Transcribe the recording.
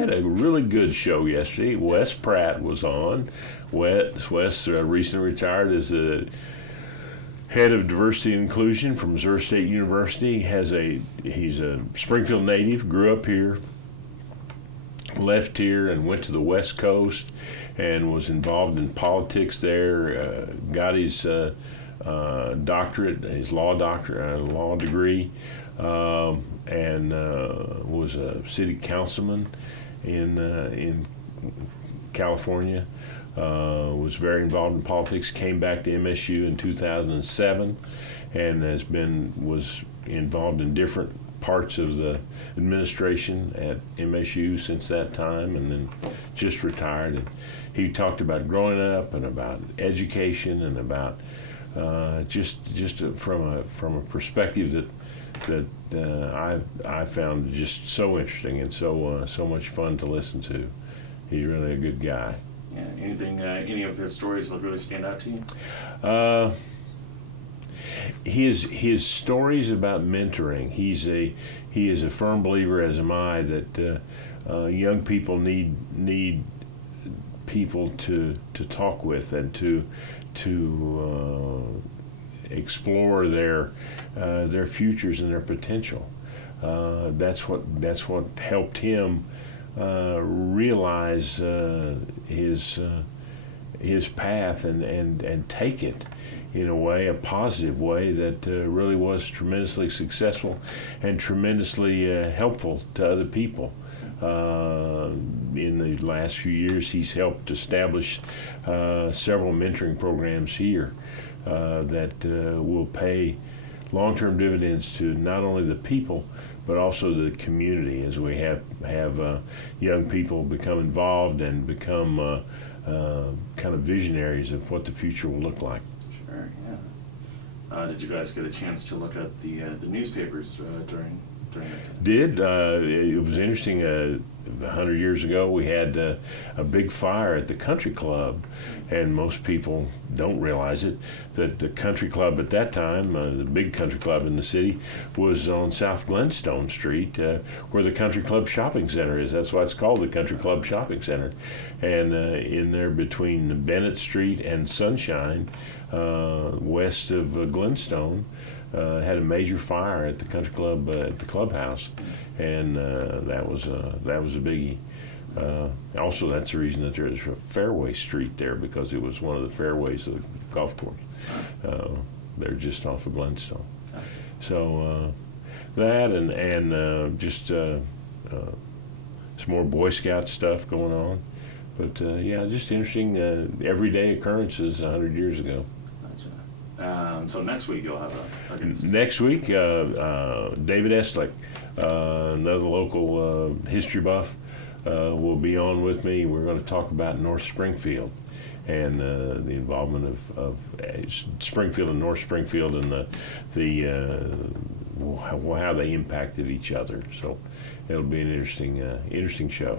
had a really good show yesterday. Wes Pratt was on. Wes recently retired as the head of diversity and inclusion from Missouri State University. He's a Springfield native, grew up here, left here and went to the West Coast and was involved in politics there, got his doctorate, his law degree, and was a city councilman in California. Was very involved in politics, came back to MSU in 2007 and was involved in different parts of the administration at MSU since that time, and then just retired. And he talked about growing up and about education and about just from a perspective that I found just so interesting and so much fun to listen to. He's really a good guy. Yeah. Anything? Any of his stories that really stand out to you? His stories about mentoring. He is a firm believer, as am I, that young people need people to talk with and to explore their futures and their potential. That's what helped him realize his path and take it in a positive way that really was tremendously successful and tremendously helpful to other people. In the last few years, he's helped establish several mentoring programs here that will pay long-term dividends to not only the people but also the community, as we have young people become involved and become kind of visionaries of what the future will look like. Sure, yeah. Did you guys get a chance to look at the newspapers during that time? Did. It was interesting. 100 years ago, we had a big fire at the country club, and most people don't realize it, that the country club at that time, the big country club in the city, was on South Glenstone Street, where the country club shopping center is. That's why it's called the country club shopping center. And in there between Bennett Street and Sunshine, west of Glenstone, had a major fire at the country club at the clubhouse, and that was a biggie. Also, that's the reason that there's a fairway street there, because it was one of the fairways of the golf course. They're just off of Glenstone. So that and just some more Boy Scout stuff going on, but yeah, just interesting everyday occurrences 100 years ago. So next week you'll have Next week, David Eslick, another local history buff, will be on with me. We're going to talk about North Springfield and the involvement of Springfield and North Springfield and how they impacted each other. So it'll be an interesting show.